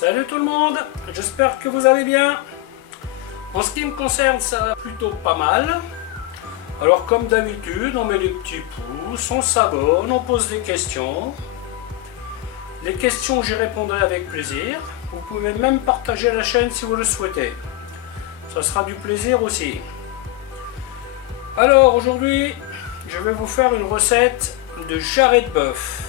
Salut tout le monde, j'espère que vous allez bien. En ce qui me concerne, ça va plutôt pas mal. Alors comme d'habitude, on met les petits pouces, on s'abonne, on pose des questions. Les questions, j'y répondrai avec plaisir. Vous pouvez même partager la chaîne si vous le souhaitez. Ça sera du plaisir aussi. Alors aujourd'hui, je vais vous faire une recette de jarret de bœuf.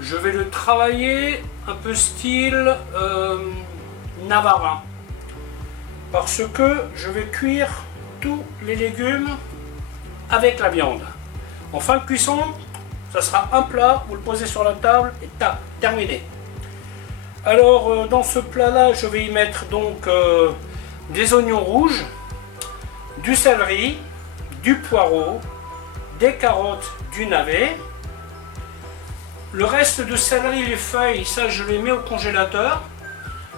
Je vais le travailler un peu style navarin. Parce que je vais cuire tous les légumes avec la viande. En fin de cuisson, ça sera un plat, vous le posez sur la table et tac, terminé. Alors dans ce plat là, je vais y mettre donc des oignons rouges, du céleri, du poireau, des carottes, du navet. Le reste de céleri, les feuilles, ça je les mets au congélateur.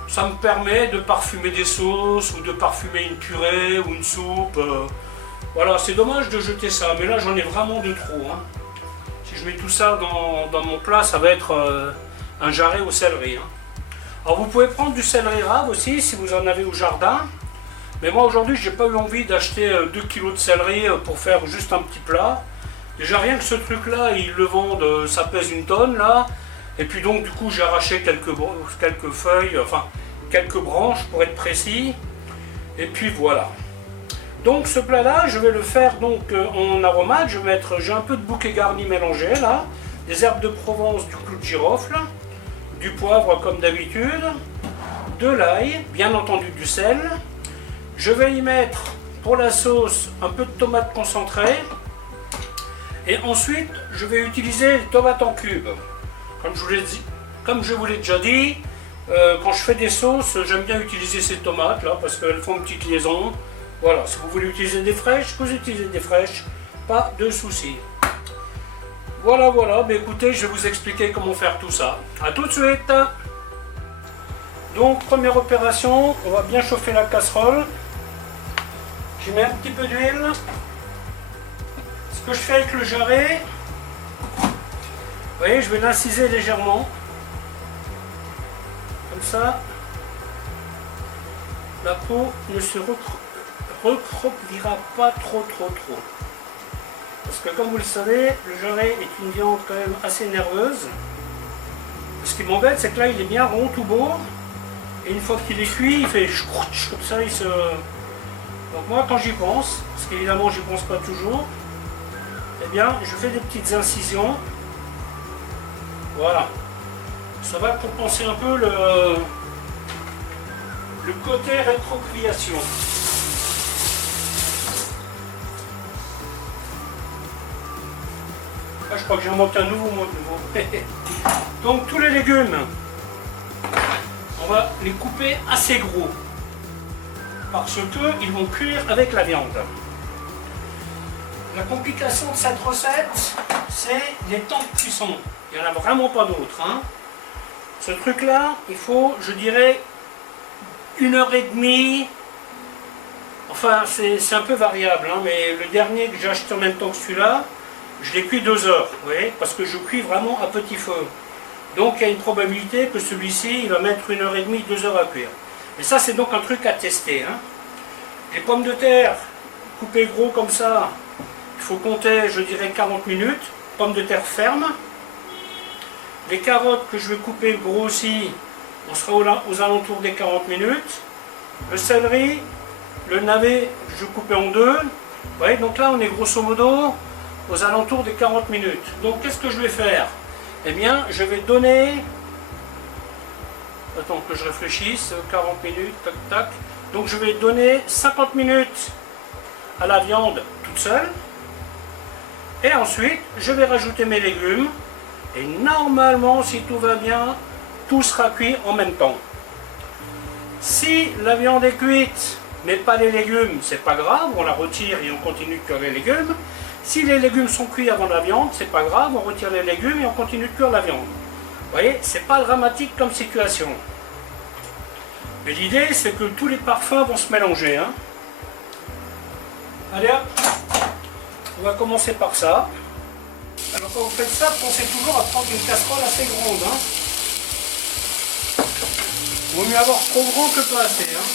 Ça me permet de parfumer des sauces ou de parfumer une purée ou une soupe. Voilà, c'est dommage de jeter ça, mais là j'en ai vraiment de trop. Hein. Si je mets tout ça dans mon plat, ça va être un jarret au céleri. Hein. Alors vous pouvez prendre du céleri rave aussi si vous en avez au jardin. Mais moi aujourd'hui, j'ai pas eu envie d'acheter 2 kg de céleri pour faire juste un petit plat. Déjà rien que ce truc là, ils le vendent, ça pèse une tonne là. Et puis donc du coup j'ai arraché quelques feuilles, enfin quelques branches pour être précis. Et puis voilà. Donc ce plat là, je vais le faire donc en aromate. J'ai un peu de bouquet garni mélangé là, des herbes de Provence, du clou de girofle, du poivre comme d'habitude, de l'ail, bien entendu du sel. Je vais y mettre pour la sauce un peu de tomate concentrée. Et ensuite, je vais utiliser les tomates en cubes. Comme je vous l'ai déjà dit, quand je fais des sauces, j'aime bien utiliser ces tomates là parce qu'elles font une petite liaison. Voilà, si vous voulez utiliser des fraîches, vous utilisez des fraîches, pas de souci. Voilà, mais écoutez, je vais vous expliquer comment faire tout ça. A tout de suite. Donc, première opération, on va bien chauffer la casserole. Je mets un petit peu d'huile. Ce que je fais avec le jarret, vous voyez, je vais l'inciser légèrement, comme ça, la peau ne se recroquevillera pas trop. Parce que comme vous le savez, le jarret est une viande quand même assez nerveuse. Ce qui m'embête, c'est que là, il est bien rond, tout beau, et une fois qu'il est cuit, il fait comme ça, il se... Donc moi, quand j'y pense, parce qu'évidemment, j'y pense pas toujours, eh bien, je fais des petites incisions. Voilà. Ça va compenser un peu le côté rétrocréation. Là, je crois que j'ai inventé un nouveau mot. Donc, tous les légumes, on va les couper assez gros. Parce qu'ils vont cuire avec la viande. La complication de cette recette, c'est les temps de cuisson. Il n'y en a vraiment pas d'autres. Hein. Ce truc-là, il faut, je dirais, 1h30. Enfin, c'est un peu variable. Hein, mais le dernier que j'ai acheté en même temps que celui-là, je l'ai cuit 2 heures. Vous voyez, parce que je cuis vraiment à petit feu. Donc, il y a une probabilité que celui-ci, il va mettre 1h30, 2 heures à cuire. Et ça, c'est donc un truc à tester. Hein. Les pommes de terre, coupées gros comme ça, il faut compter, je dirais, 40 minutes. Pommes de terre fermes. Les carottes que je vais couper gros aussi, on sera aux alentours des 40 minutes. Le céleri, le navet, je vais couper en 2. Vous voyez, donc là, on est grosso modo aux alentours des 40 minutes. Donc, qu'est-ce que je vais faire? Eh bien, je vais donner... Attends que je réfléchisse. 40 minutes, tac, tac. Donc, je vais donner 50 minutes à la viande toute seule. Et ensuite, je vais rajouter mes légumes. Et normalement, si tout va bien, tout sera cuit en même temps. Si la viande est cuite, mais pas les légumes, c'est pas grave, on la retire et on continue de cuire les légumes. Si les légumes sont cuits avant la viande, c'est pas grave, on retire les légumes et on continue de cuire la viande. Vous voyez, c'est pas dramatique comme situation. Mais l'idée, c'est que tous les parfums vont se mélanger. Hein. Allez hop, on va commencer par ça. Alors quand vous faites ça, pensez toujours à prendre une casserole assez grande. Hein. Vaut mieux avoir trop grand que pas assez. Hein.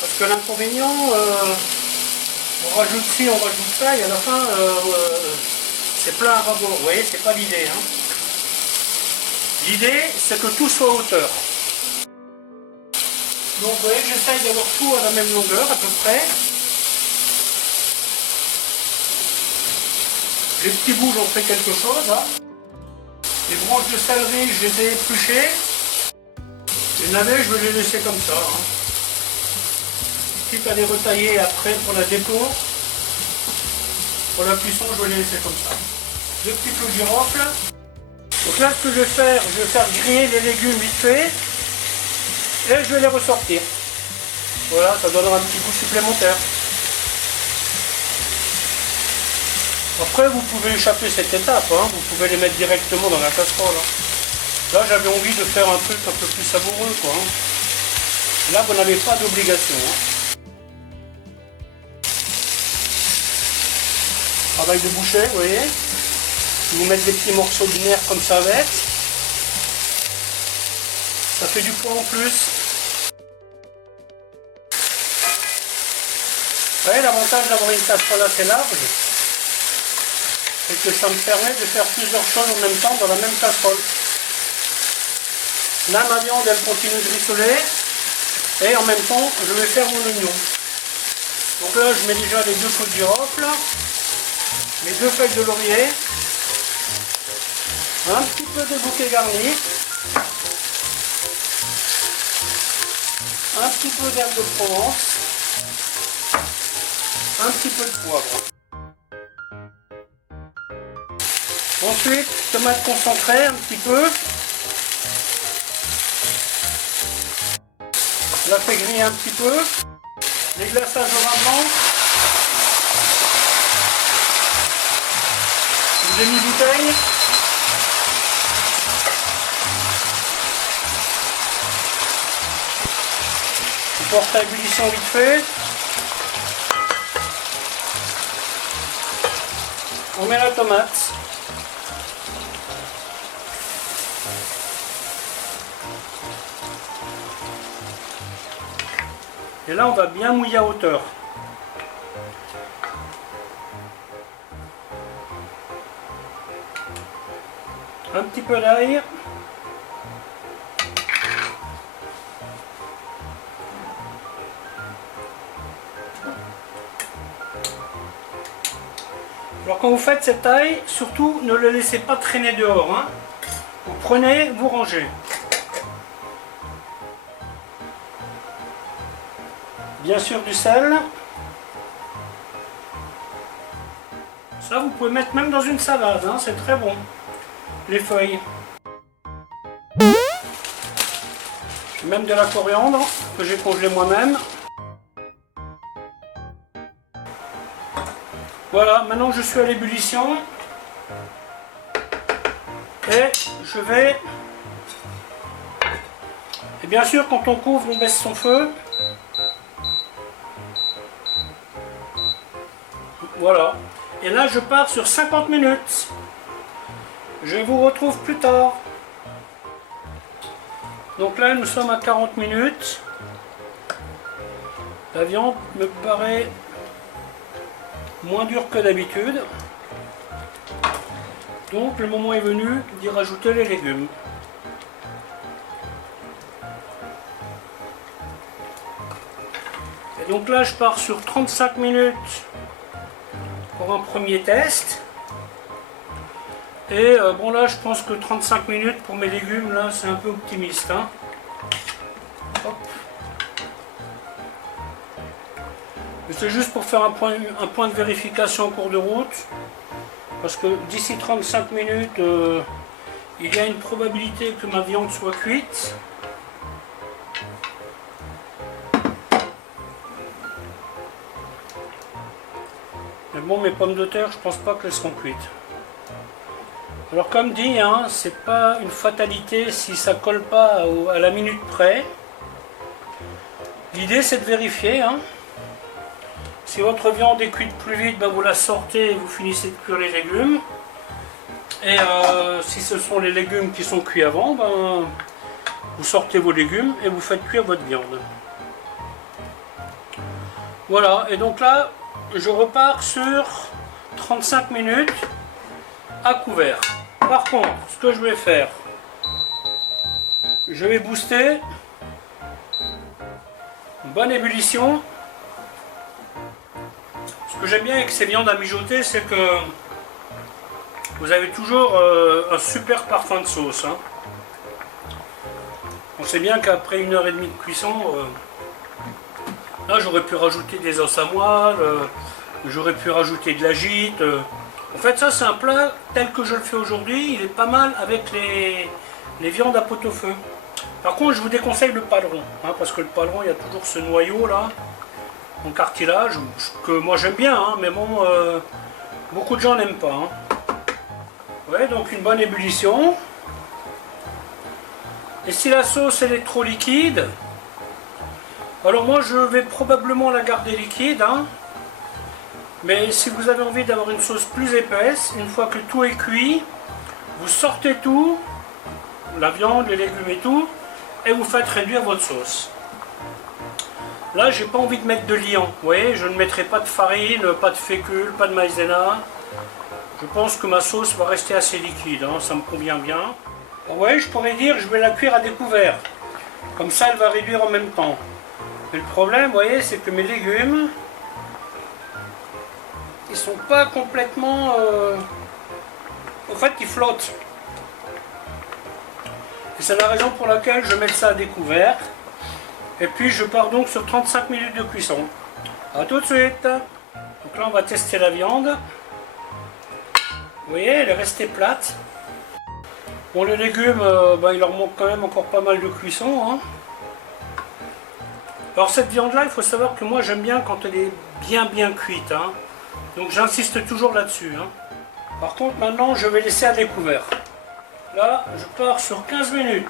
Parce que l'inconvénient, on rajoute ci, on rajoute ça, et à la fin, c'est plein à rabord. Vous voyez, c'est pas l'idée. Hein. L'idée, c'est que tout soit à hauteur. Donc vous voyez que j'essaye d'avoir tout à la même longueur, à peu près. Les petits bouts, j'en fais quelque chose. Hein. Les branches de céleri, je les ai épluchées. Les navets, je vais les laisser comme ça. Hein. Quitte à les retailler après pour la déco. Pour la cuisson, je vais les laisser comme ça. 2 petits clous de girofle. Donc là, ce que je vais faire griller les légumes vite fait. Et je vais les ressortir. Voilà, ça donnera un petit goût supplémentaire. Après, vous pouvez échapper cette étape, hein. Vous pouvez les mettre directement dans la casserole. Hein. Là, j'avais envie de faire un truc un peu plus savoureux, quoi. Hein. Là, vous n'avez pas d'obligation. Hein. Travail de boucher, vous voyez. Vous mettez des petits morceaux de nerf comme ça avec. Ça fait du poids en plus. Vous voyez, l'avantage d'avoir une casserole assez large, c'est que ça me permet de faire plusieurs choses en même temps dans la même casserole. Là, ma viande, elle continue de rissoler. Et en même temps, je vais faire mon oignon. Donc là, je mets déjà les 2 clous de girofle, les 2 feuilles de laurier, un petit peu de bouquet garni, un petit peu d'herbe de Provence, un petit peu de poivre. Ensuite, tomate concentrée un petit peu. Je la fais griller un petit peu. Les glaçages au vin blanc. Une demi-bouteille. Je porte à ébullition vite fait. On met la tomate. Et là, on va bien mouiller à hauteur. Un petit peu d'ail. Alors quand vous faites cette ail, surtout ne le laissez pas traîner dehors. Hein. Vous prenez, vous rangez. Bien sûr du sel. Ça vous pouvez mettre même dans une salade, hein, c'est très bon. Les feuilles. Même de la coriandre que j'ai congelé moi-même. Voilà, maintenant je suis à l'ébullition. Et je vais... Et bien sûr quand on couvre on baisse son feu. Voilà. Et là, je pars sur 50 minutes. Je vous retrouve plus tard. Donc là, nous sommes à 40 minutes. La viande me paraît moins dure que d'habitude. Donc, le moment est venu d'y rajouter les légumes. Et donc là, je pars sur 35 minutes. Pour un premier test. Et bon là je pense que 35 minutes pour mes légumes là c'est un peu optimiste. Hein. C'est juste pour faire un point de vérification en cours de route. Parce que d'ici 35 minutes il y a une probabilité que ma viande soit cuite. Mais bon, mes pommes de terre, je pense pas qu'elles seront cuites. Alors comme dit, hein, c'est pas une fatalité si ça colle pas à la minute près. L'idée c'est de vérifier. Hein. Si votre viande est cuite plus vite, ben, vous la sortez et vous finissez de cuire les légumes. Et si ce sont les légumes qui sont cuits avant, ben, Vous sortez vos légumes et vous faites cuire votre viande. Voilà, et donc là, je repars sur 35 minutes à couvert. Par contre, ce que je vais faire, je vais booster. Une bonne ébullition. Ce que j'aime bien avec ces viandes à mijoter, c'est que vous avez toujours un super parfum de sauce. Hein. On sait bien qu'après 1h30 de cuisson, là j'aurais pu rajouter des os à moelle, j'aurais pu rajouter de la gîte. En fait, ça c'est un plat tel que je le fais aujourd'hui, il est pas mal avec les viandes à pot-au-feu. Par contre, je vous déconseille le paleron, hein, parce que le paleron, il y a toujours ce noyau là, en cartilage, que moi j'aime bien, hein, mais bon, beaucoup de gens n'aiment pas. Hein. Ouais, donc une bonne ébullition. Et si la sauce elle est trop liquide, alors moi je vais probablement la garder liquide, hein. Mais si vous avez envie d'avoir une sauce plus épaisse, une fois que tout est cuit, vous sortez tout, la viande, les légumes et tout, et vous faites réduire votre sauce. Là, j'ai pas envie de mettre de liant. Vous voyez, je ne mettrai pas de farine, pas de fécule, pas de maïzena. Je pense que ma sauce va rester assez liquide, hein, ça me convient bien. Vous voyez, je pourrais dire je vais la cuire à découvert. Comme ça, elle va réduire en même temps. Mais le problème, vous voyez, c'est que mes légumes, ils sont pas complètement... En fait, ils flottent. Et c'est la raison pour laquelle je mets ça à découvert. Et puis je pars donc sur 35 minutes de cuisson. A tout de suite. Donc là on va tester la viande. Vous voyez, elle est restée plate. Bon, les légumes, il leur manque quand même encore pas mal de cuisson. Hein. Alors cette viande là, il faut savoir que moi j'aime bien quand elle est bien cuite. Hein. Donc j'insiste toujours là-dessus. Hein. Par contre maintenant je vais laisser à découvert. Là je pars sur 15 minutes.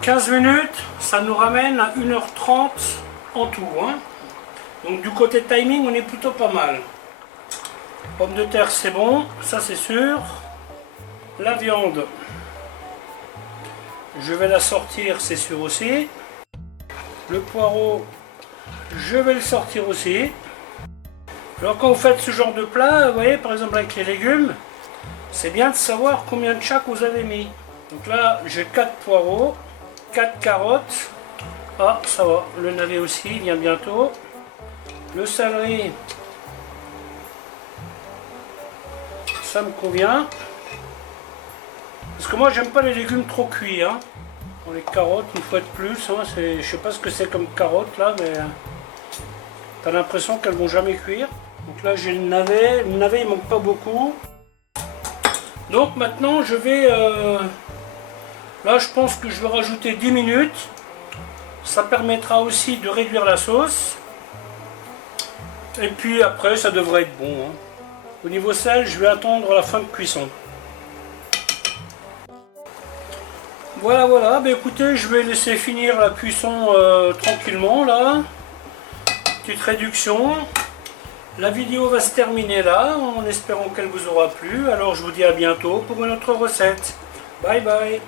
15 minutes, ça nous ramène à 1h30 en tout. Hein. Donc du côté timing, on est plutôt pas mal. Pommes de terre, c'est bon, ça c'est sûr. La viande, je vais la sortir, c'est sûr aussi. Le poireau, je vais le sortir aussi. Alors quand vous faites ce genre de plat, vous voyez, par exemple avec les légumes, c'est bien de savoir combien de chaque vous avez mis. Donc là, j'ai 4 poireaux. 4 carottes, ah ça va, le navet aussi il vient bientôt, le céleri, ça me convient, parce que moi j'aime pas les légumes trop cuits, hein. Bon, les carottes une fois de plus, hein, je sais pas ce que c'est comme carottes là, mais t'as l'impression qu'elles vont jamais cuire. Donc là j'ai le navet il manque pas beaucoup, donc maintenant je vais... Là, je pense que je vais rajouter 10 minutes. Ça permettra aussi de réduire la sauce. Et puis après, ça devrait être bon. Hein. Au niveau sel, je vais attendre la fin de cuisson. Voilà. Écoutez, je vais laisser finir la cuisson tranquillement là. Petite réduction. La vidéo va se terminer là, en espérant qu'elle vous aura plu. Alors, je vous dis à bientôt pour une autre recette. Bye bye.